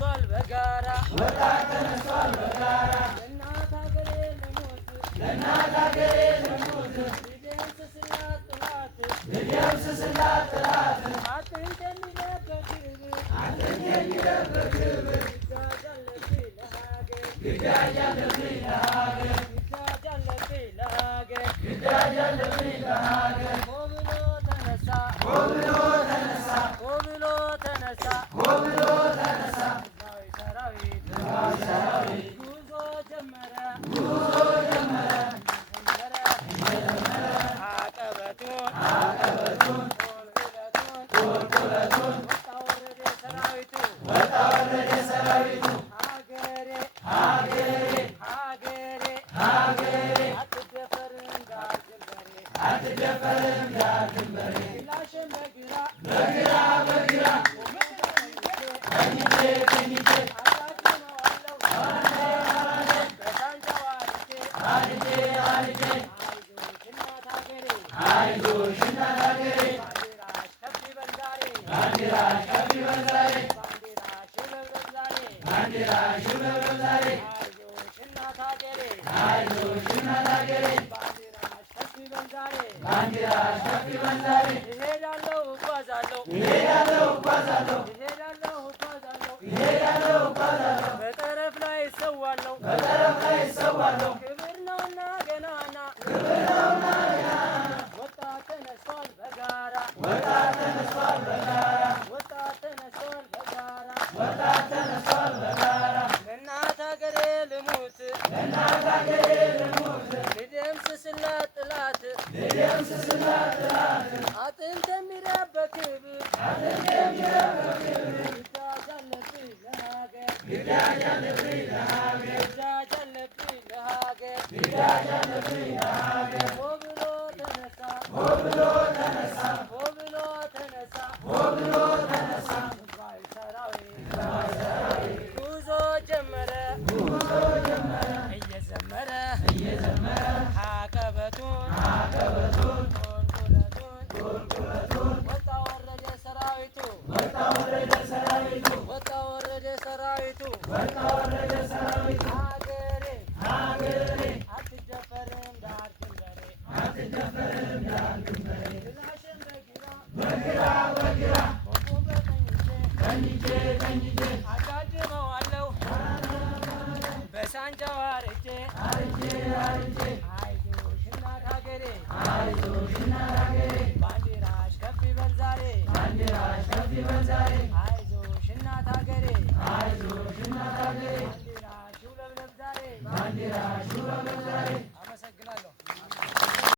ተነስቷል በጋራ ለእናት ሀገሬ ልሙት ልደምስስላት ጠላት አጥንቴን በክብር ግዳጅ አለብኝ ለሀገር ሆ ብሎ ተነሳ ሰራዊት ጉዞ ጀመረ አቀበቱን ቁልቁለቱን ወጣ ወረደ ሰራዊቱ ሀገሬ አትደፈርም ዳር ድንበሬ በግራ ቀኝጄ አርጄ አይዞሽ እናት ሀገሬ ባንዲራሽ ከፍ ይበል ዛሬ ባንዲራሽ ይውለብለብ ዛሬ አይዞሽ እናት ሀገሬ ባንዲራሽ ከፍ ይበል ዛሬ እሄዳለሁ እጓዛለሁ በጠረፍ ላይ እሰዋለሁ ክብር ነውና ገናና ወጣት ተነስቷል በጋራ ለእናት ሀገሬ ልሙት ልደምስስላት ጠላት አጥንት የሚረብ በክብር ግዳጅ አለብኝ ለሀገር ሆ ብሎ ተነሳ ህዝባዊ ሰራዊት ጉዞ ጀመረ እየዘመረ አቀበቱን ቁልቁለቱን ወጣ ወረደ ሰራዊቱ ሀገሬ አትደፈርም ዳር ድንበሬ ግላሽን በግራ ቆቦን በቀኝጄ አጋድመዋለሁ በሳንጃው አርጄ አይዞሽ እናት ሀገሬ ባንዲራሽ ከፍ ይበል ዛሬ